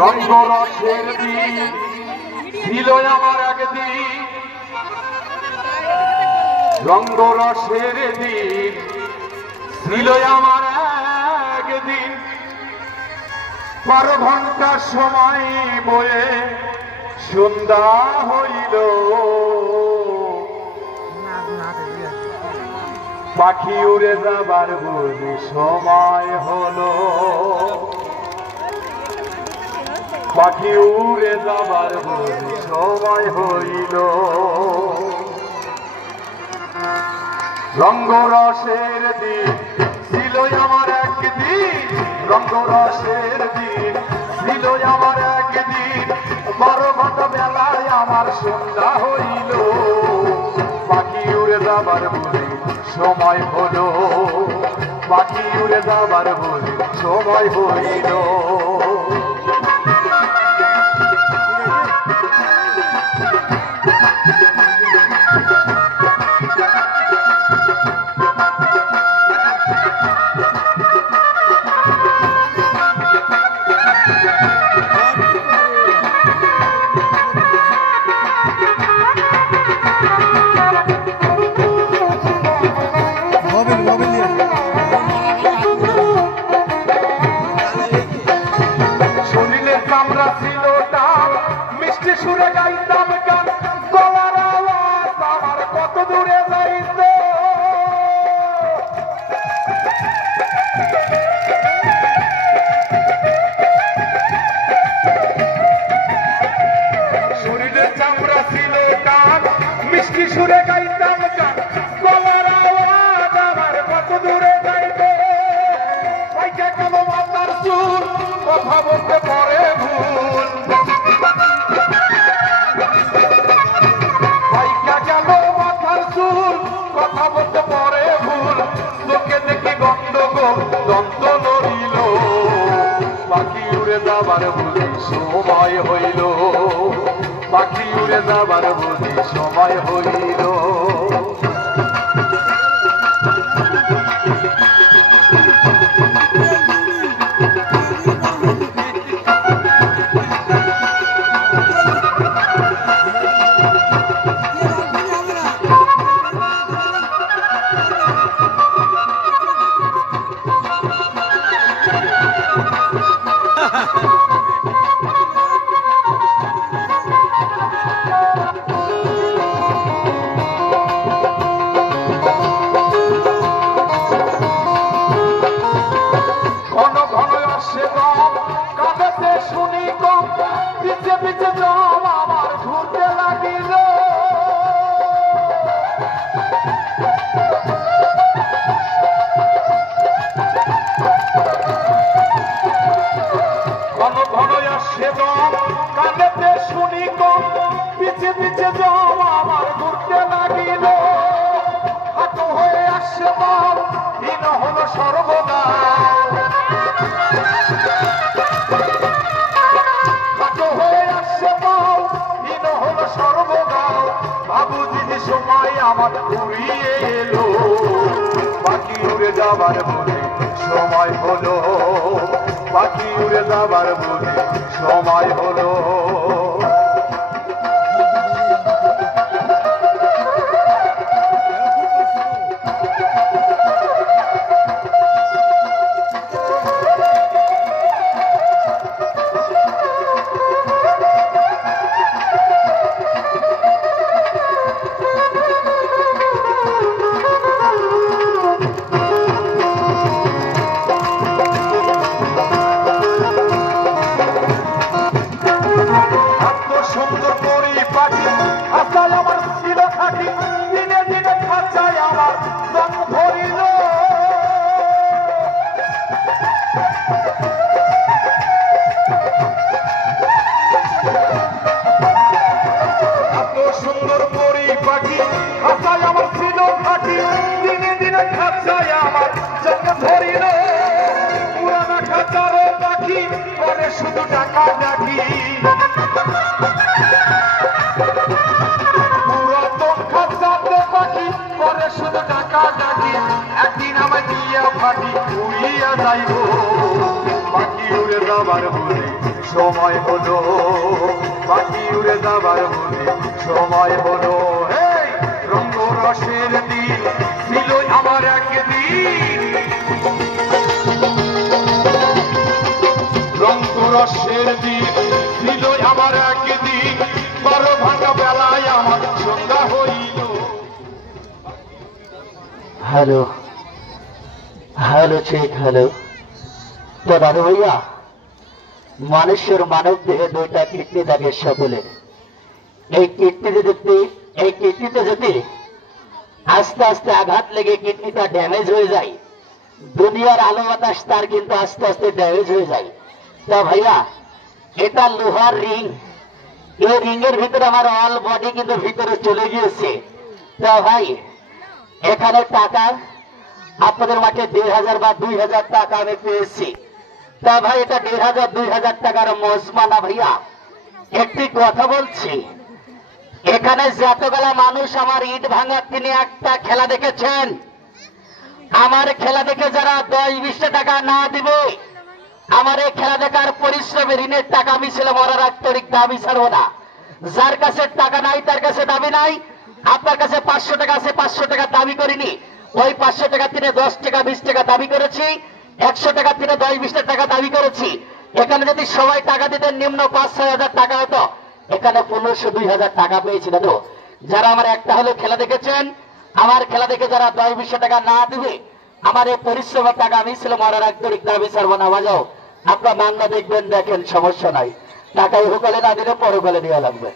রঙ্গরসের দিন ছিল আমার একদিন, রঙ্গরসের দিন ছিল আমার একদিন, 12 ঘন্টা সময় বয়ে সন্ধ্যা হইল, পাখি উড়ে যাবার বলে সময় হলো, পাখি উড়ে যাবার বলে সময় হইল। রঙ্গরসের দিন ছিল আমার একদিন, রঙ্গরসের দিন ছিল আমার একদিন, 12 ঘন্টা বেলায় আমার সন্ধ্যা হইল, পাখি উড়ে যাবার বলে সময় হলো, পাখি উড়ে যাবার বলে সময় হইল। মিষ্টি সুরে গাইতাম গান, গলার আওয়াজ আমার কত দূরে যাইত, শরীরের চামড়া ছিল টান, মিষ্টি সুরে গাইতাম গান, গলার আওয়াজ আমার কত দূরে যাইত, পাইকা কালো মাথার চুল কথা বলতে পারে ভুল, কথা বলতে পরে ভুল, তোকে দেখি গন্ডগোল দন্ত লড়িল, পাখি উড়ে যাবার বলি সময় হইল, পাখি উড়ে যাবার বলি সময় হইল। শুনি কম পিছে পিছে জম আমার ঘুরতে লাগিল, ঘন ঘন আসে দম কানেতে শুনি কম পিছে পিছে জম আমার ঘুরতে লাগিল, হাঁটু হয়ে আসে দম হীন হলো সর্বদা, সময় আমার ঘুরিয়ে এলো, পাখি উড়ে যাবার বলে সময় হলো, পাখি উড়ে যাবার বলে সময় হলো। শুধু টাকা ডাকি পুরাতন খাঁচাতে পাখি করে শুধু টাকা ডাকি, একদিন আমায় দিয়ে ফাঁকি উড়িয়া যাইব, পাখি উড়ে যাবার বলে সময় হলো, পাখি উড়ে যাবার বুঝি সময় হলো। এই রঙ্গ রসের দিন ছিল আমার একদিন, রঙ্গ রসের দিন ছিল আমার একদিন, 12 ভাঙা বেলায় আমার সন্ধ্যা হইল। হ্যালো হ্যালো ঠিক হ্যালো। তো দাদু ভাইয়া, মানুষের মানব দেহে 2টা কিডনি থাকে সকলের। এই কিডনিতে যদি আস্তে আস্তে আঘাত লেগে কিডনিটা ড্যামেজ হয়ে যায়, দুনিয়ার আলো বাতাস তার কিন্তু আস্তে আস্তে ড্যামেজ হয়ে যায়। তা ভাইয়া, এটা লোহার রিং, এই রিং এর ভিতরে আমার অল বডি কিন্তু ভিতরে চলে গিয়েছে। তা ভাই, এখানে টাকা আপনাদের মাঠে 1500 বা 2000 টাকা আমি পেয়েছি। তা ভাই, এটা 1500-2000 টাকার মজমা না ভাইয়া। একটি কথা বলছি, এখানে যতগুলা মানুষ আমার ইট ভাঙা তিনি একটা খেলা দেখেছেন, আমার খেলা দেখে যারা 10-20 টাকা না দিবে, আমার এই খেলা দেখার পরিশ্রমে ঋণের টাকা আমি ছিল মরার আন্তরিক দাবি ছাড়বো না। যার কাছে টাকা নাই তার কাছে দাবি নাই। আপনার কাছে 500 টাকা আছে, 500 টাকা দাবি করিনি। ওই 500 টাকা তিনি 10 টাকা 20 টাকা দাবি করেছি, 100 টাকা তিনি 10-20 টাকা দাবি করেছি। এখানে যদি সবাই টাকা দিতেন নিম্ন 5-6 হাজার টাকা হতো, এখানে 1500-2000 টাকা পেয়েছি। দাদু, যারা আমার একটা হলো খেলা দেখেছেন, আমার খেলা দেখে যারা 10-20 টাকা না দিবে, আমার এই পরিশ্রমের টাকা আমি ছিল মরার আন্তরিক দাবি ছাড়বো না। বাজাও, আপনার মাংনা দেখবেন, দেখেন, সমস্যা নাই। টাকাই হোকালে না দিলে পরকালে দেওয়া লাগবে।